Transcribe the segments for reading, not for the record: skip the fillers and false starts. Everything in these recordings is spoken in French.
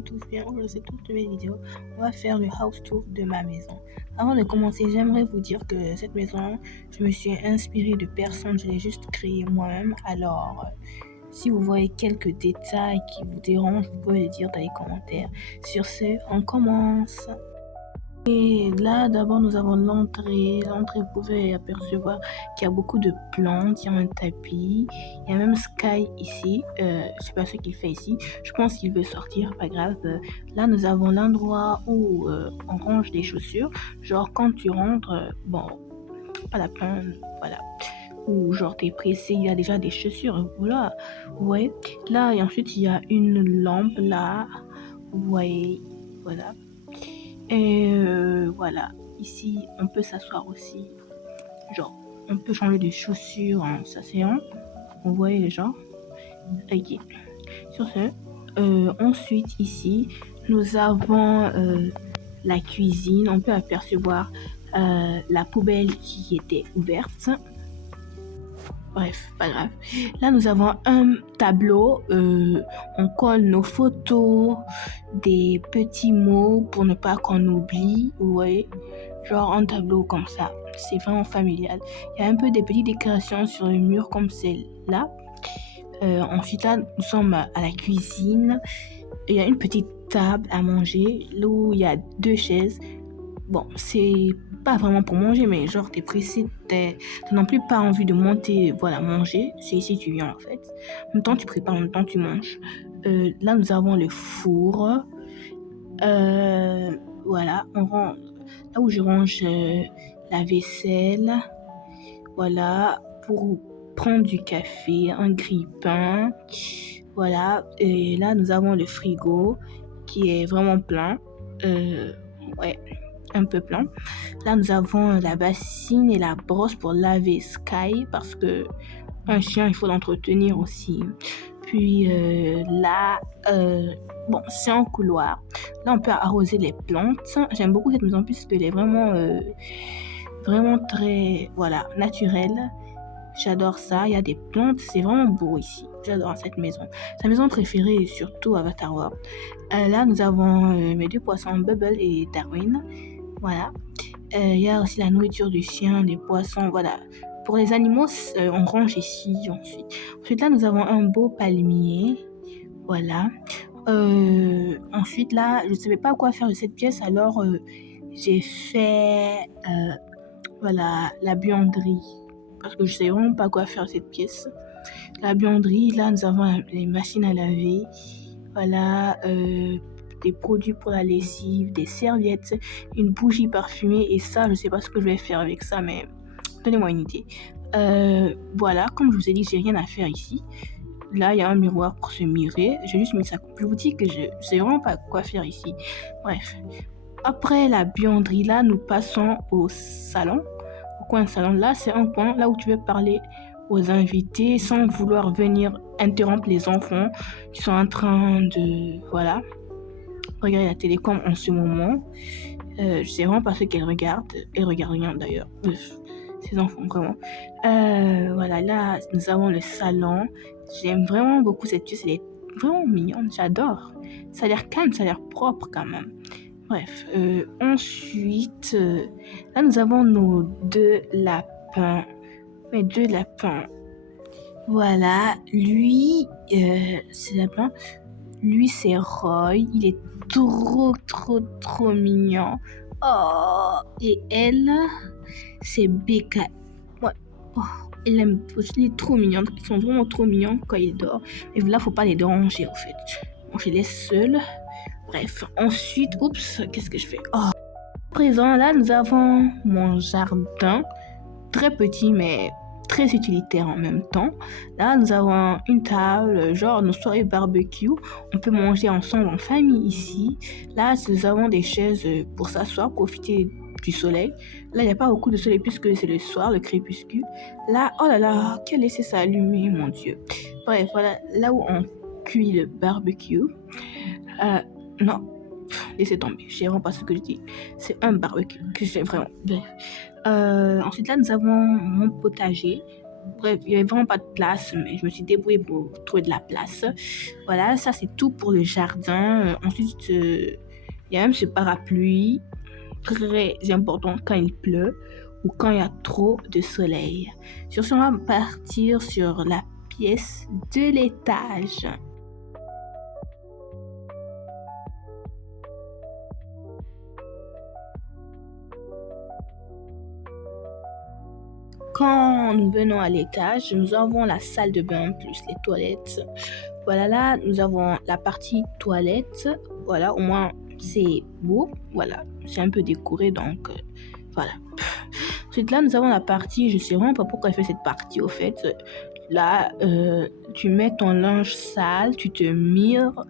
allez tous bien. Aujourd'hui, c'est toute nouvelle vidéo. On va faire le house tour de ma maison. Avant de commencer, j'aimerais vous dire que cette maison, je me suis inspirée de personne. Je l'ai juste créée moi-même. Alors, si vous voyez quelques détails qui vous dérangent, vous pouvez les dire dans les commentaires. Sur ce, on commence. Et là, d'abord, nous avons l'entrée. L'entrée, vous pouvez apercevoir qu'il y a beaucoup de plantes, il y a un tapis, il y a même Sky ici. Je sais pas ce qu'il fait ici. Je pense qu'il veut sortir, pas grave. Là, nous avons l'endroit où on range des chaussures. Genre, quand tu rentres, bon, pas la peine, voilà. Ou genre, t'es pressé, il y a déjà des chaussures, voilà. Ouais. Là, et ensuite, il y a une lampe là. Ouais, voilà. Et voilà, ici, on peut s'asseoir aussi. Genre, on peut changer de chaussures en s'asseyant. Vous voyez les gens? Ok. Sur ce, ensuite, ici, nous avons la cuisine. On peut apercevoir la poubelle qui était ouverte. Bref, pas grave. Là, nous avons un tableau. On colle nos photos, des petits mots pour ne pas qu'on oublie. Vous voyez, genre un tableau comme ça. C'est vraiment familial. Il y a un peu des petites décorations sur le mur comme celle-là. Ensuite, là, nous sommes à la cuisine. Il y a une petite table à manger où il y a 2 chaises. Bon, c'est pas vraiment pour manger, mais genre t'es pressé, t'as non plus pas envie de monter, voilà, manger. C'est ici tu viens en fait. En même temps tu prépares, en même temps tu manges. Là nous avons le four. Voilà, là où je range la vaisselle. Voilà, pour prendre du café, un grille-pain. Voilà, et là nous avons le frigo qui est vraiment plein. Ouais, un peu plein. Là, nous avons la bassine et la brosse pour laver Sky parce que un chien, il faut l'entretenir aussi. Puis là, bon, c'est un couloir. Là, on peut arroser les plantes. J'aime beaucoup cette maison puisqu'elle est vraiment très, voilà, naturelle. J'adore ça. Il y a des plantes. C'est vraiment beau ici. J'adore cette maison. Sa maison préférée est surtout Avatar World. Là, nous avons mes 2 poissons, Bubble et Darwin. Voilà. Il y a aussi la nourriture du chien, des poissons, voilà. Pour les animaux, on range ici ensuite. Ensuite, là, nous avons un beau palmier. Voilà. Ensuite, là, je ne savais pas quoi faire de cette pièce, alors j'ai fait voilà, la buanderie. Parce que je ne savais vraiment pas quoi faire de cette pièce. La buanderie, là, nous avons les machines à laver. Voilà, des produits pour la lessive, des serviettes, une bougie parfumée. Et ça, je sais pas ce que je vais faire avec ça, mais donnez-moi une idée. Voilà, comme je vous ai dit, j'ai rien à faire ici. Là, il y a un miroir pour se mirer. J'ai juste mis ça. Je vous dis que je sais vraiment pas quoi faire ici. Bref. Après la buanderie, là, nous passons au salon. Au coin salon, là, c'est un coin là où tu veux parler aux invités sans vouloir venir interrompre les enfants qui sont en train de, voilà, regarder la télécom en ce moment. Je sais vraiment pas ce qu'elles regardent. Elles regardent rien d'ailleurs. Ces enfants, vraiment. Voilà, là, nous avons le salon. J'aime vraiment beaucoup cette pièce. Elle est vraiment mignonne. J'adore. Ça a l'air calme, ça a l'air propre quand même. Bref. Ensuite, là, nous avons nos 2 lapins. Mes 2 lapins. Voilà. Lui, c'est lapin. Lui, c'est Roy. Il est trop mignon. Oh, et elle, c'est Becca. Ouais. Oh, elle aime. Il est trop mignon. Ils sont vraiment trop mignons quand ils dorment. Et là, faut pas les déranger, en fait. Bon, je les laisse seuls. Bref. Ensuite, oups, qu'est-ce que je fais? Oh. À présent, là, nous avons mon jardin. Très petit, mais très utilitaire en même temps. Là, nous avons une table, genre nos soirées barbecue. On peut manger ensemble en famille ici. Là, nous avons des chaises pour s'asseoir, profiter du soleil. Là, il n'y a pas beaucoup de soleil puisque c'est le soir, le crépuscule. Là, oh là là, quel essai ça allumé, mon Dieu. Bref, voilà, là où on cuit le barbecue. Non, laissez tomber, je sais vraiment pas ce que je dis. C'est un barbecue que j'aime vraiment. Bref. Ensuite, là, nous avons mon potager. Bref, il n'y avait vraiment pas de place, mais je me suis débrouillée pour trouver de la place. Voilà, ça c'est tout pour le jardin. Ensuite, il y a même ce parapluie, très important quand il pleut ou quand il y a trop de soleil. Sur ce, on va partir sur la pièce de l'étage. Quand nous venons à l'étage, nous avons la salle de bain plus les toilettes. Voilà, là, nous avons la partie toilette. Voilà, au moins, c'est beau. Voilà, c'est un peu décoré, donc voilà. Ensuite, là, nous avons la partie, je sais vraiment pas pourquoi elle fait cette partie, au fait. Là, tu mets ton linge sale, tu te mires.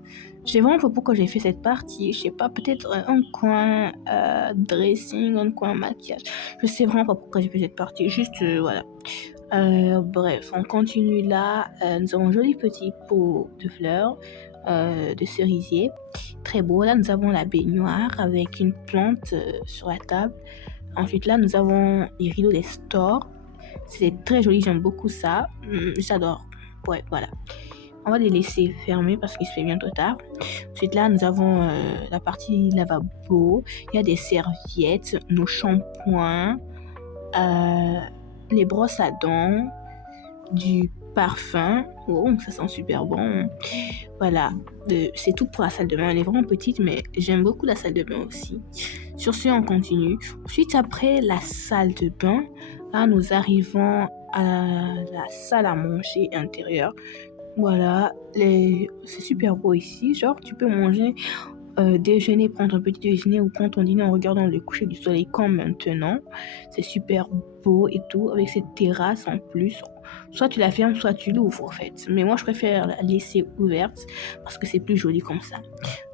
Je sais vraiment pas pourquoi j'ai fait cette partie. Je sais pas, peut-être un coin dressing, un coin maquillage. Je sais vraiment pas pourquoi j'ai fait cette partie. Juste, voilà. Bref, on continue là. Nous avons un joli petit pot de fleurs, de cerisier. Très beau. Là, nous avons la baignoire avec une plante sur la table. Ensuite, là, nous avons les rideaux des stores. C'est très joli, j'aime beaucoup ça. J'adore. Ouais, voilà. On va les laisser fermer parce qu'il se fait bientôt tard. Ensuite, là, nous avons la partie lavabo. Il y a des serviettes, nos shampoings, les brosses à dents, du parfum. Oh, ça sent super bon. Voilà, c'est tout pour la salle de bain. Elle est vraiment petite, mais j'aime beaucoup la salle de bain aussi. Sur ce, on continue. Ensuite, après la salle de bain, là, nous arrivons à la salle à manger intérieure. Voilà, c'est super beau ici. Genre, tu peux manger, déjeuner, prendre un petit déjeuner ou prendre ton dîner en regardant le coucher du soleil comme maintenant. C'est super beau et tout, avec cette terrasse en plus. Soit tu la fermes, soit tu l'ouvres en fait. Mais moi, je préfère la laisser ouverte parce que c'est plus joli comme ça.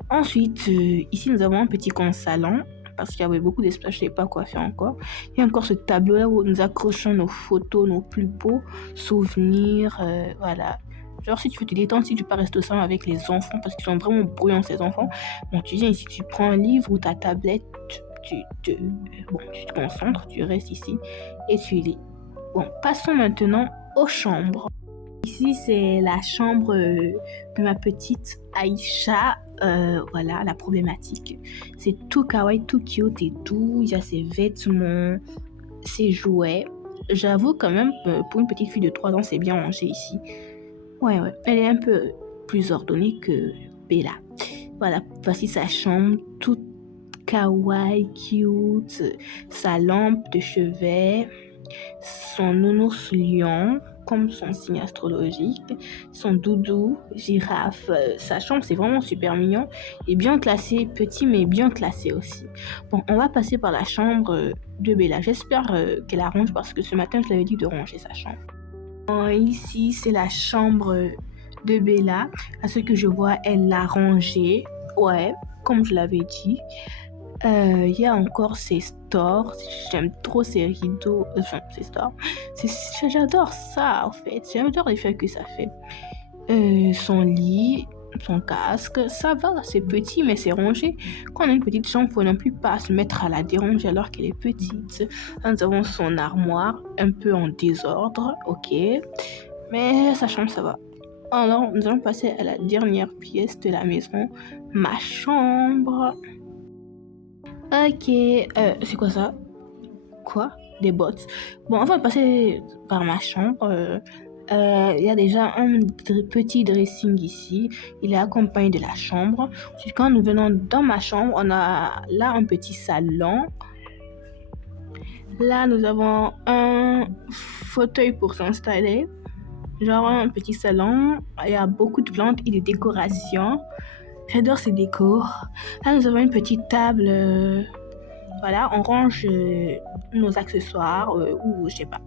Ensuite, ici, nous avons un petit coin salon parce qu'il y avait beaucoup d'espace, je ne sais pas quoi faire encore. Il y a encore ce tableau-là où nous accrochons nos photos, nos plus beaux souvenirs, voilà. Genre, si tu veux te détendre, si tu peux rester ensemble avec les enfants, parce qu'ils sont vraiment bruyants, ces enfants, bon, tu viens ici, tu prends un livre ou ta tablette, tu te concentres, tu restes ici et tu lis. Bon, passons maintenant aux chambres. Ici, c'est la chambre de ma petite Aïcha. Voilà, la problématique. C'est tout kawaii, tout cute et tout. Il y a ses vêtements, ses jouets. J'avoue quand même, pour une petite fille de 3 ans, c'est bien rangé ici. Ouais. Elle est un peu plus ordonnée que Bella. Voilà, voici sa chambre, toute kawaii, cute. Sa lampe de chevet, son nounours lion, comme son signe astrologique, son doudou, girafe. Sa chambre, c'est vraiment super mignon et bien classé, petit mais bien classé aussi. Bon, on va passer par la chambre de Bella. J'espère qu'elle arrange parce que ce matin, je l'avais dit de ranger sa chambre. Ici, c'est la chambre de Bella. À ce que je vois, elle l'a rangée. Ouais, comme je l'avais dit. Il y a encore ces stores. J'aime trop ces rideaux. Enfin, ces stores. J'adore ça, en fait. J'adore l'effet que ça fait. Son lit, son casque. Ça va, c'est petit, mais c'est rangé. Quand on a une petite chambre, il faut non plus pas se mettre à la déranger alors qu'elle est petite. Là, nous avons son armoire, un peu en désordre. Ok. Mais sa chambre, ça va. Alors, nous allons passer à la dernière pièce de la maison. Ma chambre. Ok, c'est quoi ça? Quoi? Des bottes. Bon, avant de passer par ma chambre, il y a déjà un petit dressing ici. Il est accompagné de la chambre. Ensuite, quand nous venons dans ma chambre, on a là un petit salon. Là, nous avons un fauteuil pour s'installer. Genre un petit salon. Il y a beaucoup de plantes et de décorations. J'adore ces décors. Là, nous avons une petite table. Voilà, on range nos accessoires ou je sais pas.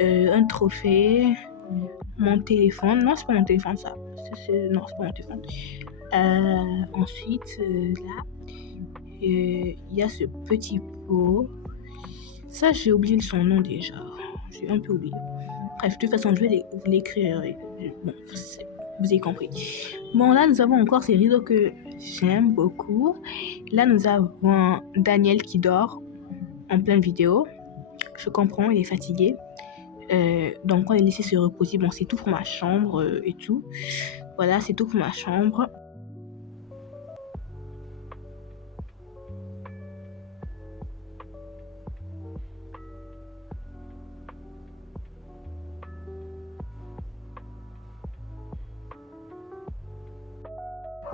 Un trophée, mon téléphone. Non, c'est pas mon téléphone ça. Non, c'est pas mon téléphone. Ensuite, là, il y a ce petit pot. Ça, j'ai oublié son nom déjà. J'ai un peu oublié. Bref, de toute façon, je vais vous l'écrire. Bon, vous avez compris. Bon, là, nous avons encore ces rideaux que j'aime beaucoup. Là, nous avons Daniel qui dort en pleine vidéo. Je comprends, il est fatigué. Donc on les laissé se reposer. Bon, c'est tout pour ma chambre et tout. Voilà, c'est tout pour ma chambre.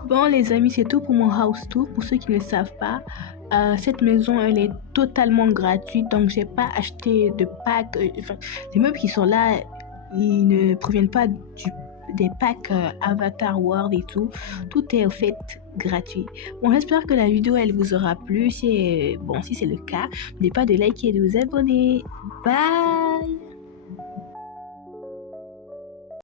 Bon les amis, c'est tout pour mon house tour. Pour ceux qui ne le savent pas, cette maison elle est totalement gratuite, donc j'ai pas acheté de pack. Enfin, les meubles qui sont là, ils ne proviennent pas des packs Avatar World et tout. Tout est au fait gratuit. Bon, j'espère que la vidéo elle vous aura plu. Si c'est le cas, n'oubliez pas de liker et de vous abonner. Bye.